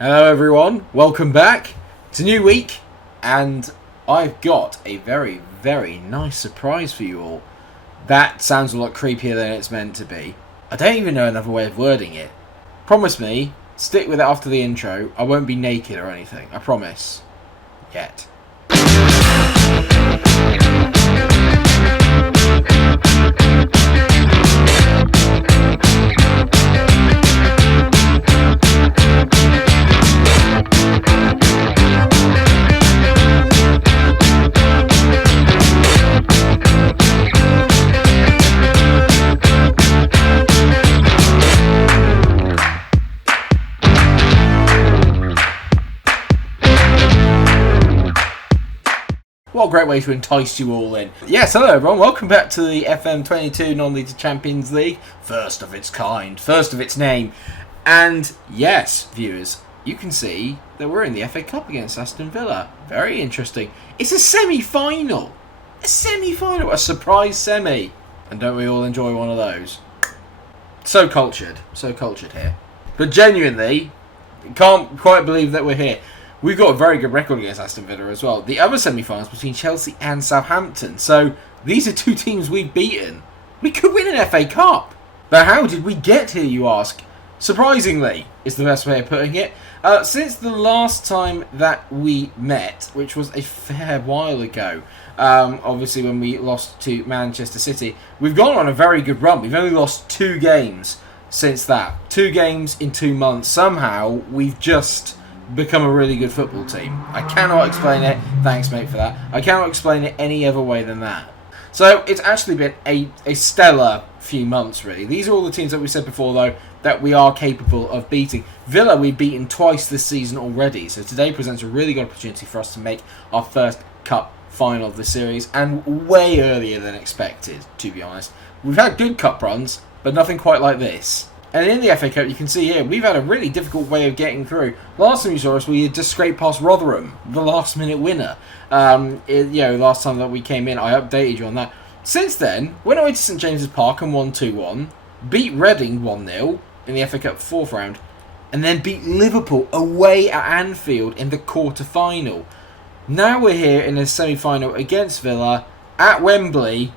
Hello everyone, welcome back. It's a new week and I've got a very, very nice surprise for you all. That sounds a lot creepier than it's meant to be. I don't even know another way of wording it. Promise me, stick with it after the intro, I won't be naked or anything, I promise. Yet. What a great way to entice you all in. Yes, hello everyone, welcome back to the FM22 Non-League Champions League. First of its kind, first of its name. And yes, viewers, you can see that we're in the FA Cup against Aston Villa. Very interesting. It's a semi-final. A semi-final, a surprise semi. And don't we all enjoy one of those? So cultured here. But genuinely, can't quite believe that we're here. We've got a very good record against Aston Villa as well. The other semi-finals between Chelsea and Southampton. So these are two teams we've beaten. We could win an FA Cup. But how did we get here, you ask? Surprisingly, is the best way of putting it. Since the last time that we met, which was a fair while ago, obviously when we lost to Manchester City, we've gone on a very good run. We've only lost 2 games since that. 2 games in 2 months. Somehow, we've just become a really good football team. I cannot explain it. Thanks, mate, for that. I cannot explain it any other way than that. So it's actually been a stellar few months, really. These are all the teams that we said before, though, that we are capable of beating. Villa we've beaten twice this season already, so today presents a really good opportunity for us to make our first cup final of the series, and way earlier than expected, to be honest. We've had good cup runs, but nothing quite like this. And in the FA Cup, you can see here, we've had a really difficult way of getting through. Last time you saw us, we had just scraped past Rotherham, the last-minute winner. Last time that we came in, I updated you on that. Since then, went away to St James's Park and won 2-1, beat Reading 1-0 in the FA Cup 4th round, and then beat Liverpool away at Anfield in the quarter-final. Now we're here in a semi-final against Villa at Wembley,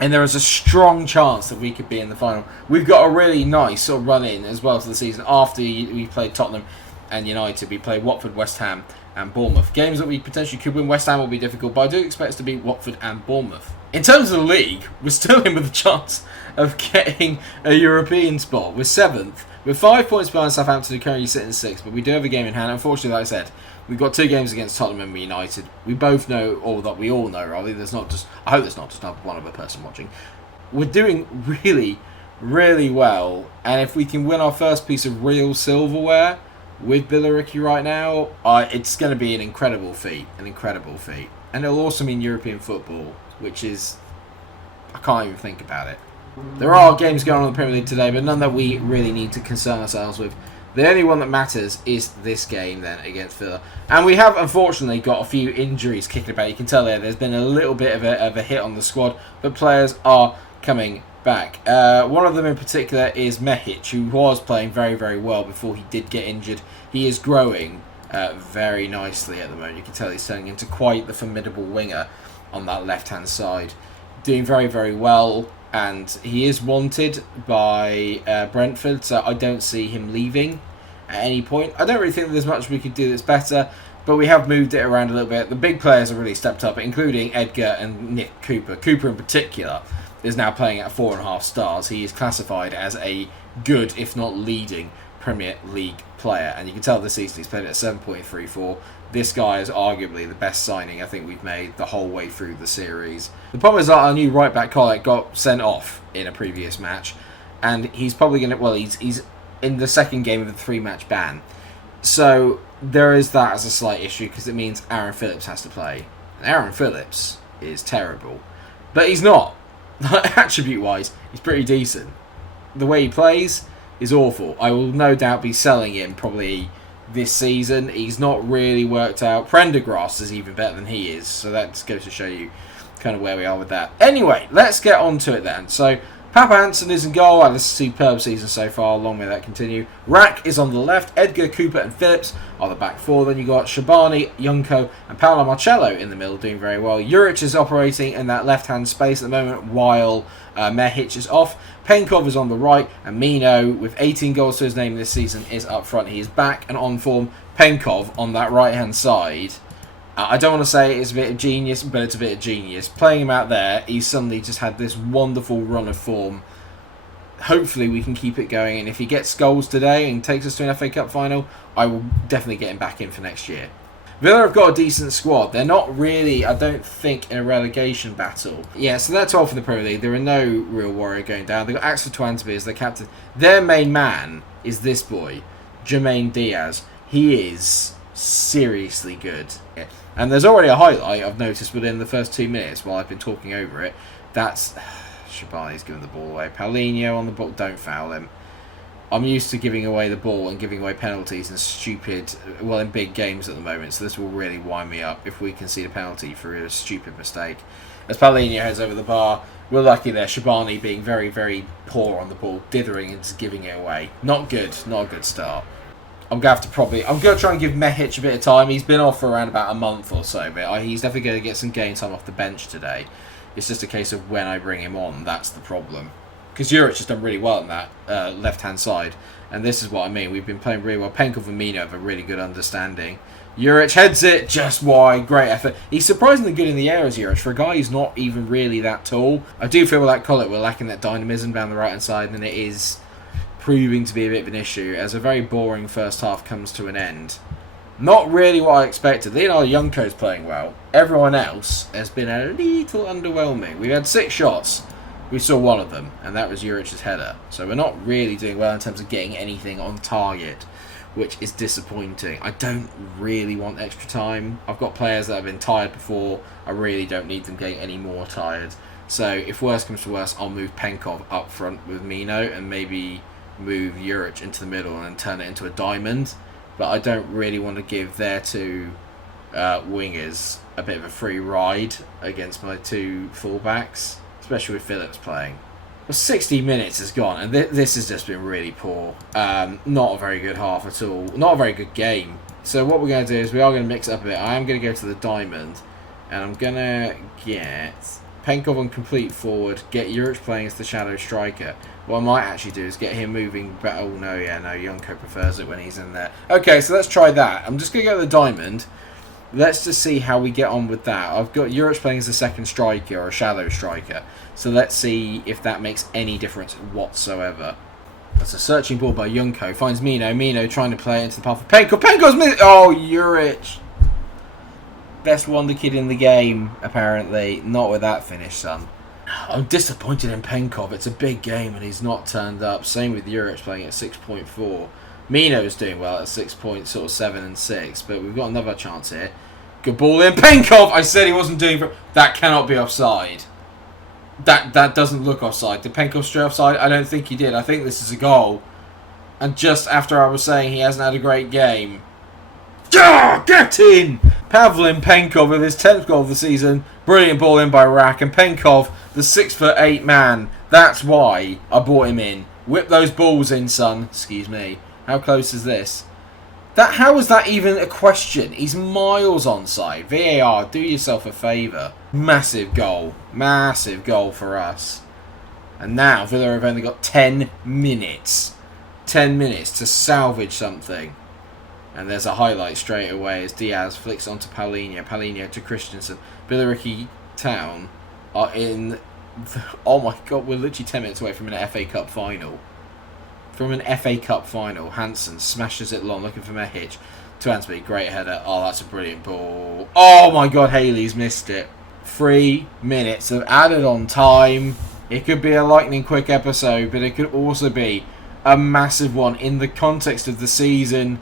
and there is a strong chance that we could be in the final. We've got a really nice sort of run-in as well to the season. After we played Tottenham and United, we played Watford, West Ham and Bournemouth. Games that we potentially could win. West Ham will be difficult, but I do expect us to beat Watford and Bournemouth. In terms of the league, we're still in with a chance of getting a European spot. We're 7th. We're 5 points behind Southampton, who currently sit in 6th, but we do have a game in hand. Unfortunately, like I said, we've got 2 games against Tottenham and United. We both know, or that we all know, rather. I hope there's not just one other person watching. We're doing really, really well, and if we can win our first piece of real silverware with Billericay right now, it's going to be an incredible feat. And it'll also mean European football, which is, I can't even think about it. There are games going on in the Premier League today, but none that we really need to concern ourselves with. The only one that matters is this game then against Villa. And we have unfortunately got a few injuries kicking about. You can tell there's been a little bit of a hit on the squad, but players are coming back. One of them in particular is Mehic, who was playing very, very well before he did get injured. He is growing very nicely at the moment. You can tell he's turning into quite the formidable winger on that left-hand side. Doing very, very well. And he is wanted by Brentford, so I don't see him leaving at any point. I don't really think there's much we could do that's better, but we have moved it around a little bit. The big players have really stepped up, including Edgar and Nick Cooper. Cooper in particular is now playing at 4.5 stars. He is classified as a good, if not leading, Premier League player. And you can tell this season he's played at 7.34. This guy is arguably the best signing I think we've made the whole way through the series. The problem is that our new right-back Collett got sent off in a previous match, and he's probably going to, well, he's in the second game of the 3-match ban. So there is that as a slight issue, because it means Aaron Phillips has to play. And Aaron Phillips is terrible. But he's not. Attribute-wise, he's pretty decent. The way he plays is awful. I will no doubt be selling him probably this season. He's not really worked out. Prendergast is even better than he is, so that goes to show you kind of where we are with that. Anyway, let's get on to it then. So Papa Hansen is in goal. Had a superb season so far. Long may that continue. Rack is on the left. Edgar, Cooper and Phillips are the back four. Then you got Shabani, Junko and Paolo Marcello in the middle doing very well. Juric is operating in that left-hand space at the moment while Mehic is off. Penkov is on the right. And Mino, with 18 goals to his name this season, is up front. He is back and on form. Penkov on that right-hand side. I don't want to say it's a bit of genius, but it's a bit of genius. Playing him out there, he's suddenly just had this wonderful run of form. Hopefully we can keep it going, and if he gets goals today and takes us to an FA Cup final, I will definitely get him back in for next year. Villa have got a decent squad. They're not really, I don't think, in a relegation battle. Yeah, so they're 12th in the Premier League. There are no real worry going down. They've got Axel Twansby as their captain. Their main man is this boy, Jermaine Diaz. He is seriously good. And there's already a highlight I've noticed within the first 2 minutes while I've been talking over it. That's Shabani's giving the ball away. Paulinho on the ball. Don't foul him. I'm used to giving away the ball and giving away penalties and stupid, well, in big games at the moment, so this will really wind me up if we concede a penalty for a stupid mistake. As Paulinho heads over the bar, we're lucky there. Shabani being very, very poor on the ball, dithering and just giving it away. Not good. Not a good start. I'm going to try and give Mehic a bit of time. He's been off for around about a month or so, but he's definitely going to get some game time off the bench today. It's just a case of when I bring him on, that's the problem. Because Juric has done really well on that left-hand side, and this is what I mean. We've been playing really well. Penkov and Mino have a really good understanding. Juric heads it just wide. Great effort. He's surprisingly good in the air as Juric. For a guy who's not even really that tall, I do feel like Collett we're lacking that dynamism down the right-hand side, and it is proving to be a bit of an issue as a very boring first half comes to an end. Not really what I expected. Leonardo Junko's playing well. Everyone else has been a little underwhelming. We've had 6 shots. We saw one of them, and that was Juric's header. So we're not really doing well in terms of getting anything on target, which is disappointing. I don't really want extra time. I've got players that have been tired before. I really don't need them getting any more tired. So if worse comes to worse, I'll move Penkov up front with Mino and maybe move Juric into the middle and turn it into a diamond. But I don't really want to give their 2 wingers a bit of a free ride against my 2 fullbacks, especially with Phillips playing. Well, 60 minutes has gone, and this has just been really poor. Not a very good half at all. Not a very good game. So what we're going to do is we are going to mix it up a bit. I am going to go to the diamond, and I'm going to get Penkov on complete forward, get Juric playing as the shadow striker. What I might actually do is get him moving back. Oh, no, Junko prefers it when he's in there. Okay, so let's try that. I'm just going to go to the diamond. Let's just see how we get on with that. I've got Juric playing as a second striker or a shadow striker. So let's see if that makes any difference whatsoever. That's a searching ball by Junko. Finds Mino. Mino trying to play it into the path of Penkov. Penkov's missed. Oh, Juric. Best wonder kid in the game, apparently. Not with that finish, son. I'm disappointed in Penkov. It's a big game and he's not turned up. Same with Juric playing at 6.4. Mino's doing well at 6.7 and 6, but we've got another chance here. Good ball in. Penkov! I said he wasn't doing... That cannot be offside. That doesn't look offside. Did Penkov stray offside? I don't think he did. I think this is a goal. And just after I was saying he hasn't had a great game. Yeah, get in! Pavlin Penkov with his 10th goal of the season. Brilliant ball in by Rack. And Penkov, the 6'8" man. That's why I brought him in. Whip those balls in, son. Excuse me. How close is this? How is that even a question? He's miles onside. VAR, do yourself a favour. Massive goal. Massive goal for us. And now Villa have only got 10 minutes. 10 minutes to salvage something. And there's a highlight straight away as Diaz flicks onto Paulinho. Paulinho to Christensen. Billericay Town are in... Oh my god, we're literally 10 minutes away from an FA Cup final. From an FA Cup final. Hansen smashes it long, looking for Mehic. Twansby, great header. Oh, that's a brilliant ball. Oh my god, Haley's missed it. 3 minutes of added on time. It could be a lightning quick episode, but it could also be a massive one in the context of the season.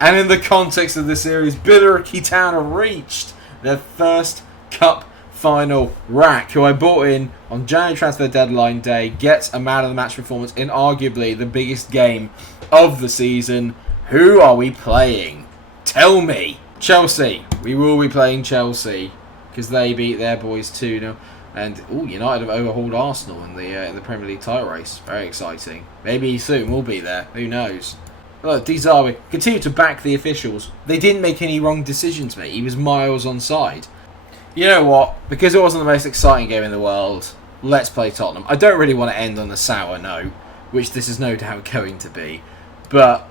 And in the context of the series, Billericay Town have reached their first cup final. Rack, who I bought in on January transfer deadline day, gets a man of the match performance in arguably the biggest game of the season. Who are we playing? Tell me. Chelsea. We will be playing Chelsea because they beat their boys 2-0. And United have overhauled Arsenal in the Premier League title race. Very exciting. Maybe soon we'll be there. Who knows? Look, Desarbi continue to back the officials. They didn't make any wrong decisions, mate. He was miles onside. You know what? Because it wasn't the most exciting game in the world, let's play Tottenham. I don't really want to end on a sour note, which this is no doubt going to be. But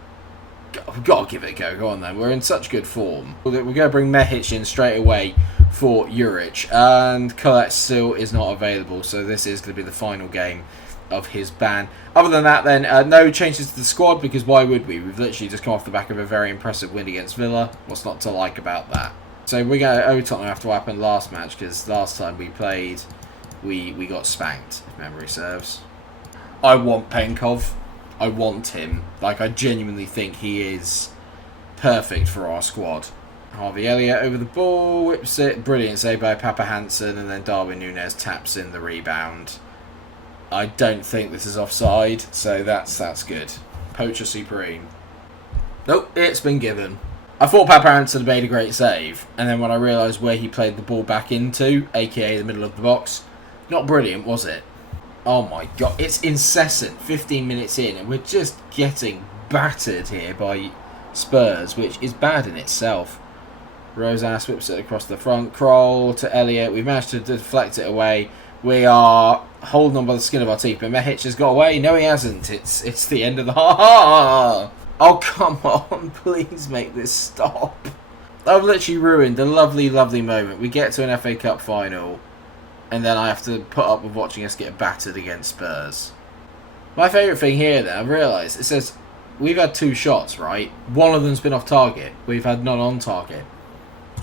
we've got to give it a go. Go on then. We're in such good form. We're going to bring Mehic in straight away for Juric. And Collette still is not available, so this is going to be the final game of his ban. Other than that then, no changes to the squad, because why would we? We've literally just come off the back of a very impressive win against Villa. What's not to like about that? So we're going to owe Tottenham after what happened last match, because last time we played, we got spanked, if memory serves. I want Penkov. I want him. Like, I genuinely think he is perfect for our squad. Harvey Elliott over the ball, whips it. Brilliant save by Papa Hansen, and then Darwin Núñez taps in the rebound. I don't think this is offside, so that's good. Poacher Supreme. Nope, it's been given. I thought Papa Hansen had made a great save, and then when I realised where he played the ball back into, aka the middle of the box, not brilliant, was it? Oh my god, it's incessant. 15 minutes in, and we're just getting battered here by Spurs, which is bad in itself. Rosas whips it across the front. Kroll to Elliott. We've managed to deflect it away. We are holding on by the skin of our teeth, but Mehic has got away. No, he hasn't. It's the end of the ha. Oh, come on. Please make this stop. I've literally ruined a lovely, lovely moment. We get to an FA Cup final, and then I have to put up with watching us get battered against Spurs. My favourite thing here, then, I've realised, it says we've had 2 shots, right? One of them's been off target. We've had none on target.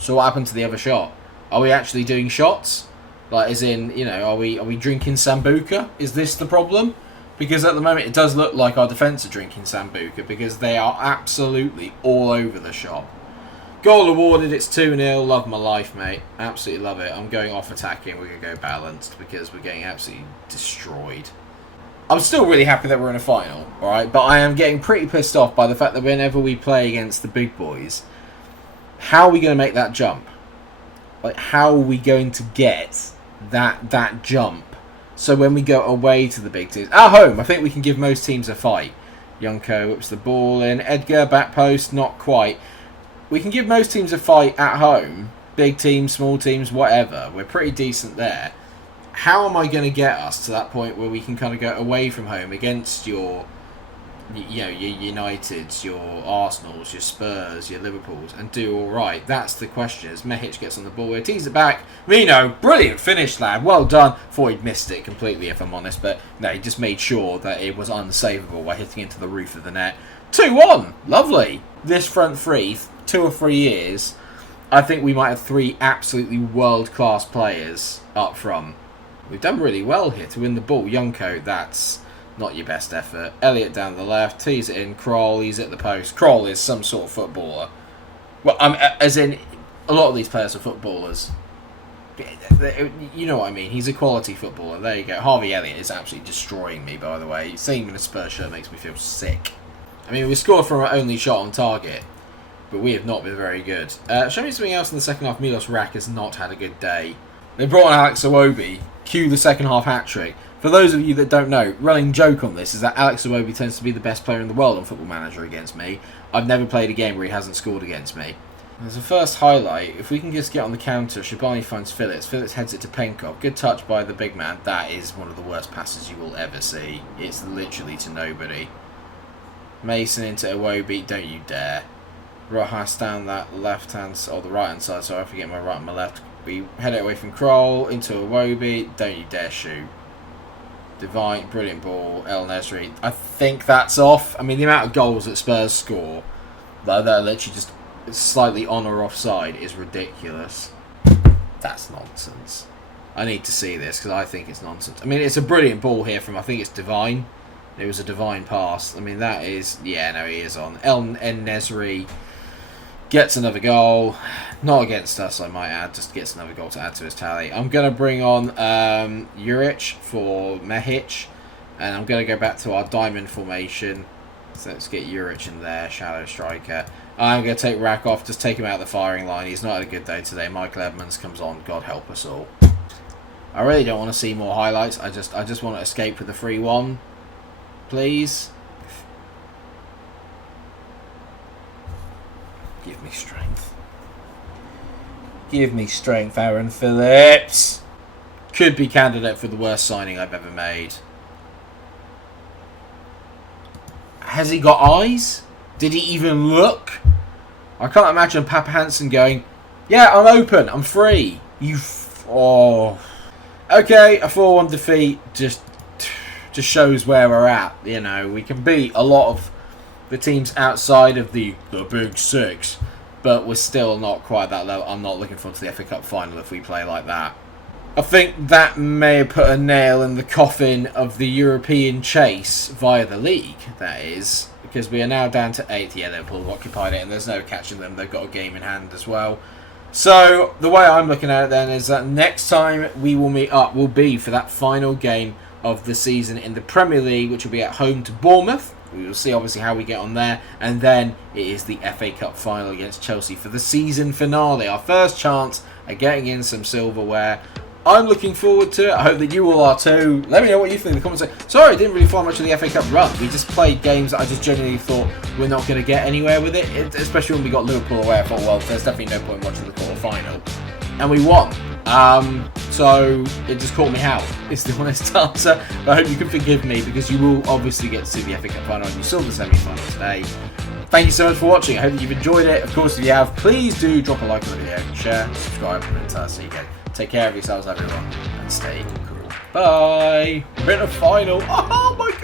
So what happened to the other shot? Are we actually doing shots? Like, as in, are we drinking Sambuca? Is this the problem? Because at the moment it does look like our defence are drinking Sambuca, because they are absolutely all over the shop. Goal awarded, it's 2-0. Love my life, mate. Absolutely love it. I'm going off attacking. We're going to go balanced because we're getting absolutely destroyed. I'm still really happy that we're in a final, alright? But I am getting pretty pissed off by the fact that whenever we play against the big boys, how are we going to make that jump? Like, how are we going to get that jump? So when we go away to the big teams, at home, I think we can give most teams a fight. Yunko whips the ball in. Edgar, back post, not quite. We can give most teams a fight at home. Big teams, small teams, whatever. We're pretty decent there. How am I going to get us to that point where we can kind of go away from home against your Uniteds, your Arsenals, your Spurs, your Liverpools, and do all right? That's the question. As Mehic gets on the ball, we tease it back. Mino, brilliant finish, lad. Well done. Thought he'd missed it completely, if I'm honest, but no, he just made sure that it was unsavable by hitting into the roof of the net. 2-1. Lovely. This front three, 2 or 3 years, I think we might have 3 absolutely world-class players up front. We've done really well here to win the ball. Yunko, that's not your best effort. Elliott down the left, tease it in. Kroll, he's at the post. Kroll is some sort of footballer. Well, as in, a lot of these players are footballers. You know what I mean. He's a quality footballer. There you go. Harvey Elliott is absolutely destroying me, by the way. Seeing him in a Spurs shirt makes me feel sick. I mean, we scored from our only shot on target, but we have not been very good. Show me something else in the second half. Milos Rak has not had a good day. They brought on Alex Iwobi. Cue the second half hat-trick. For those of you that don't know, running joke on this is that Alex Iwobi tends to be the best player in the world on Football Manager against me. I've never played a game where he hasn't scored against me. There's a first highlight. If we can just get on the counter, Shabani finds Phillips. Phillips heads it to Penkov. Good touch by the big man. That is one of the worst passes you will ever see. It's literally to nobody. Mason into Iwobi. Don't you dare. Rojas down that left-hand or the right-hand side. Sorry, I forget my right and my left. We head it away from Kroll into Iwobi. Don't you dare shoot. Divine, brilliant ball. El Nesri. I think that's off. I mean, the amount of goals that Spurs score that are literally just slightly on or offside is ridiculous. That's nonsense. I need to see this because I think it's nonsense. I mean, it's a brilliant ball here from, I think it's Divine. It was a Divine pass. I mean, that is... Yeah, no, he is on. El Nesri gets another goal. Not against us, I might add. Just gets another goal to add to his tally. I'm going to bring on Juric for Mehic. And I'm going to go back to our diamond formation. So let's get Juric in there. Shallow striker. I'm going to take Rack off. Just take him out of the firing line. He's not had a good day today. Michael Edmonds comes on. God help us all. I really don't want to see more highlights. I just want to escape with the 3-1, please. Give me strength. Give me strength, Aaron Phillips. Could be candidate for the worst signing I've ever made. Has he got eyes? Did he even look? I can't imagine Papa Hansen going, yeah, I'm open, I'm free. Oh. Okay, a 4-1 defeat just shows where we're at. You know, we can beat a lot of the teams outside of the Big Six, but we're still not quite that level. I'm not looking forward to the FA Cup final if we play like that. I think that may have put a nail in the coffin of the European chase via the league, that is, because we are now down to 8th. Yeah, Liverpool have occupied it, and there's no catching them. They've got a game in hand as well. So, the way I'm looking at it then is that next time we will meet up will be for that final game of the season in the Premier League, which will be at home to Bournemouth. We will see obviously how we get on there, and then it is the FA Cup final against Chelsea for the season finale. Our first chance at getting in some silverware. I'm looking forward to it. I hope that you all are too. Let me know what you think in the comments section. Sorry, I didn't really find much of the FA Cup run. We just played games that I just genuinely thought we're not going to get anywhere with it. Especially when we got Liverpool away. I thought, well, there's definitely no point watching the quarter-final. And we won. So it just caught me out. It's the honest answer. But I hope you can forgive me, because you will obviously get to see the FA Cup final and you saw the semi-final today. Thank you so much for watching. I hope that you've enjoyed it. Of course, if you have, please do drop a like on the video, share, subscribe, and see you again. Take care of yourselves, everyone, and stay cool. Bye. We're in a final. Oh my God.